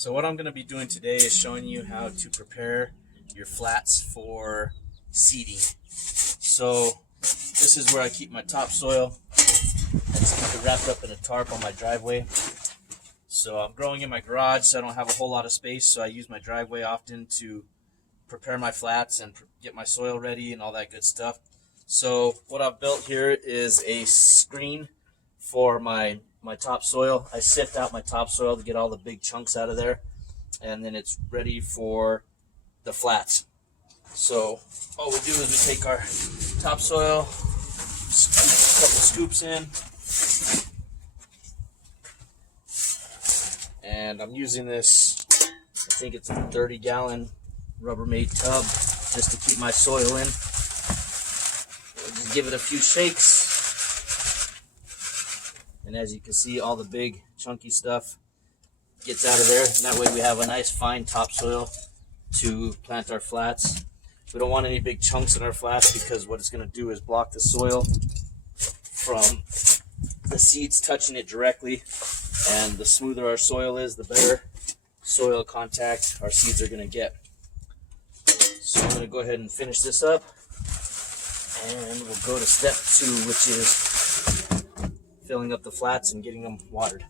So what I'm going to be doing today is showing you how to prepare your flats for seeding. So this is where I keep my topsoil. I just keep it wrapped up in a tarp on my driveway. So I'm growing in my garage, so I don't have a whole lot of space, so I use my driveway often to prepare my flats and get my soil ready and all that good stuff. So what I've built here is a screen for my topsoil. I sift out my topsoil to get all the big chunks out of there, and then it's ready for the flats. So all we do is we take our topsoil, a couple scoops in, and I'm using this, I think it's a 30-gallon Rubbermaid tub just to keep my soil in. We'll just give it a few shakes. And as you can see, all the big chunky stuff gets out of there. And that way we have a nice fine topsoil to plant our flats. We don't want any big chunks in our flats because what it's going to do is block the soil from the seeds touching it directly. And the smoother our soil is, the better soil contact our seeds are going to get. So I'm going to go ahead and finish this up. And we'll go to step 2, which is filling up the flats and getting them watered.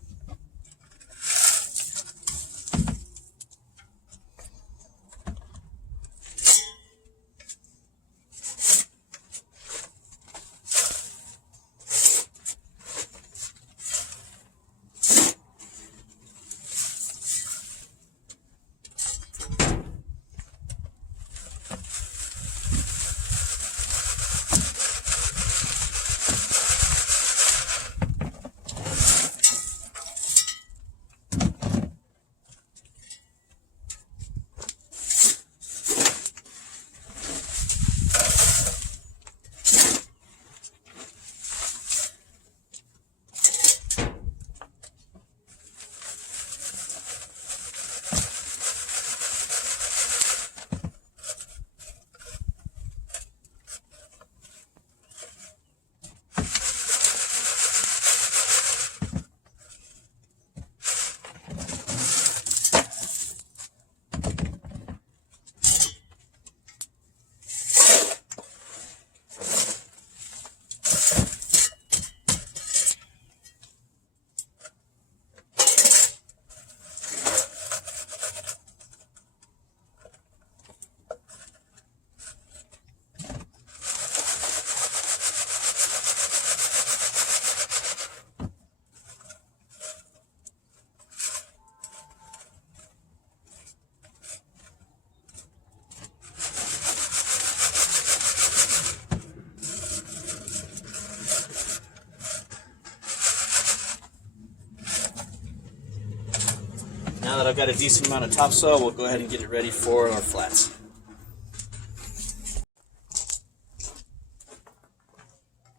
Now that I've got a decent amount of topsoil, we'll go ahead and get it ready for our flats.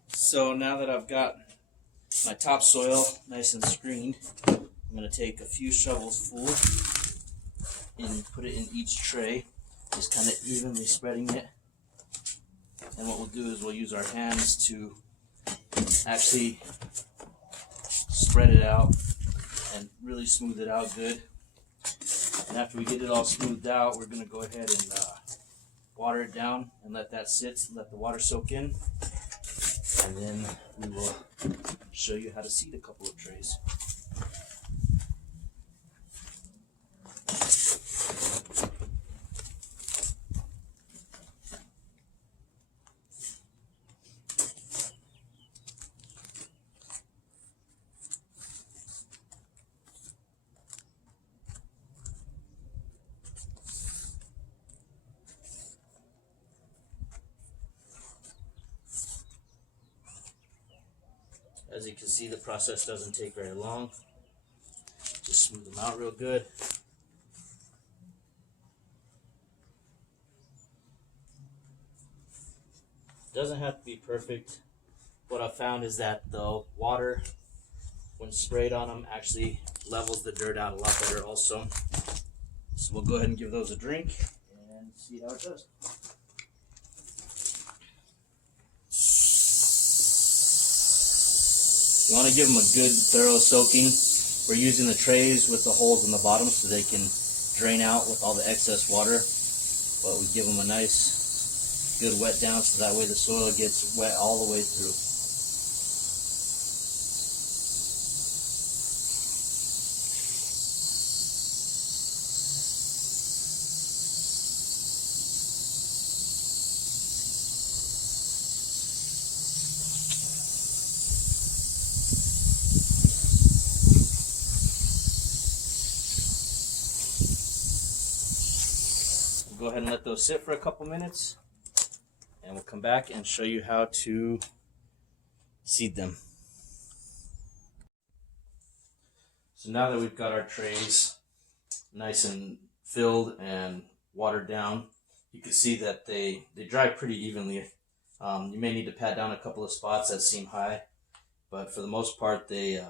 So now that I've got my topsoil nice and screened, I'm going to take a few shovels full and put it in each tray, just kind of evenly spreading it. And what we'll do is we'll use our hands to actually spread it out and really smooth it out good. And after we get it all smoothed out, we're going to go ahead and water it down and let that sit, let the water soak in. And then we will show you how to seed a couple of trays. As you can see, the process doesn't take very long. Just smooth them out real good. Doesn't have to be perfect. What I found is that the water, when sprayed on them, actually levels the dirt out a lot better also. So we'll go ahead and give those a drink and see how it does. You want to give them a good thorough soaking We're using the trays with the holes in the bottom so they can drain out with all the excess water, but we give them a nice good wet down so that way the soil gets wet all the way through. Go ahead and let those sit for a couple minutes, and we'll come back and show you how to seed them. So now that we've got our trays nice and filled and watered down, you can see that they dry pretty evenly. You may need to pat down a couple of spots that seem high, but for the most part they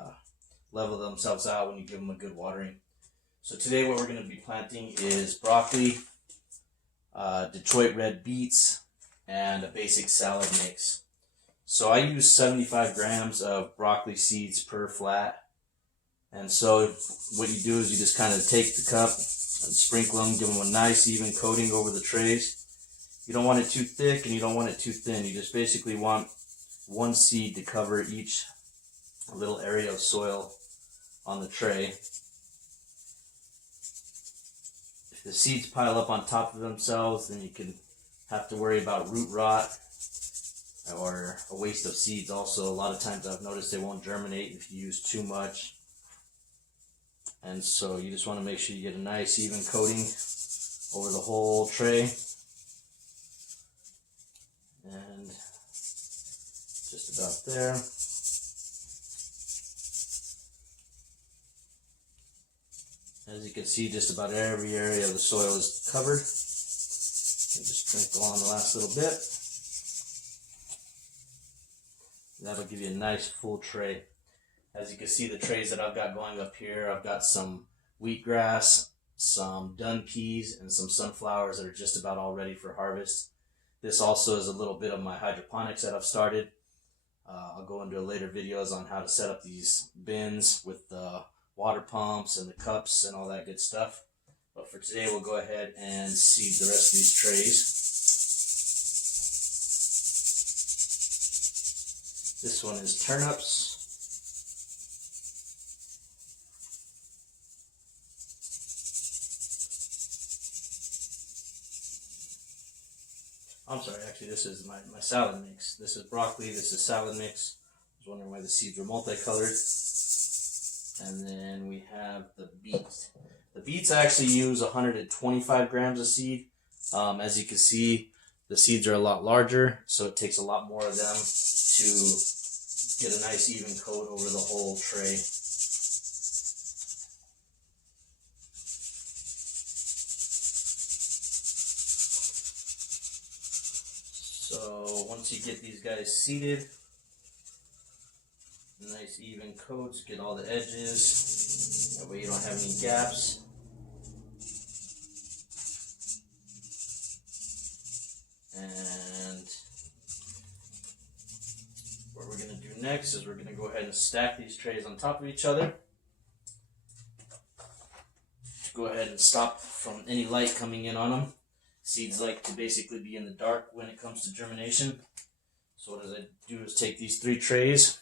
level themselves out when you give them a good watering. So today what we're going to be planting is broccoli, Detroit red beets, and a basic salad mix. So I use 75 grams of broccoli seeds per flat. And so what you do is you just kind of take the cup and sprinkle them, give them a nice even coating over the trays. You don't want it too thick and you don't want it too thin. You just basically want one seed to cover each little area of soil on the tray. If the seeds pile up on top of themselves, then you can have to worry about root rot or a waste of seeds. Also, a lot of times I've noticed they won't germinate if you use too much. And so you just want to make sure you get a nice even coating over the whole tray. And just about there. As you can see, just about every area of the soil is covered. And just sprinkle on the last little bit. That'll give you a nice full tray. As you can see, the trays that I've got going up here, I've got some wheatgrass, some dun peas, and some sunflowers that are just about all ready for harvest. This also is a little bit of my hydroponics that I've started. I'll go into later videos on how to set up these bins with the water pumps and the cups and all that good stuff. But for today, we'll go ahead and seed the rest of these trays. This one is turnips. I'm sorry, actually this is my salad mix. This is broccoli, this is salad mix. I was wondering why the seeds were multicolored. And then we have the beets. The beets I actually use 125 grams of seed. As you can see, the seeds are a lot larger, so it takes a lot more of them to get a nice even coat over the whole tray. So once you get these guys seeded, nice even coats, get all the edges, that way you don't have any gaps. And what we're going to do next is we're going to go ahead and stack these trays on top of each other. Go ahead and stop from any light coming in on them. Seeds like to basically be in the dark when it comes to germination. So what I do is take these 3 trays,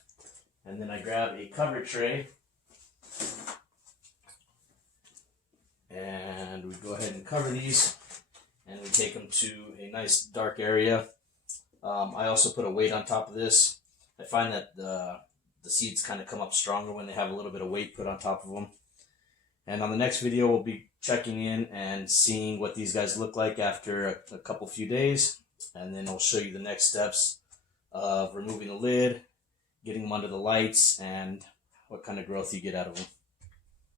and then I grab a cover tray, and we go ahead and cover these, and we take them to a nice dark area. I also put a weight on top of this. I find that the seeds kind of come up stronger when they have a little bit of weight put on top of them. And on the next video, we'll be checking in and seeing what these guys look like after a few days. And then I'll show you the next steps of removing the lid, getting them under the lights, and what kind of growth you get out of them.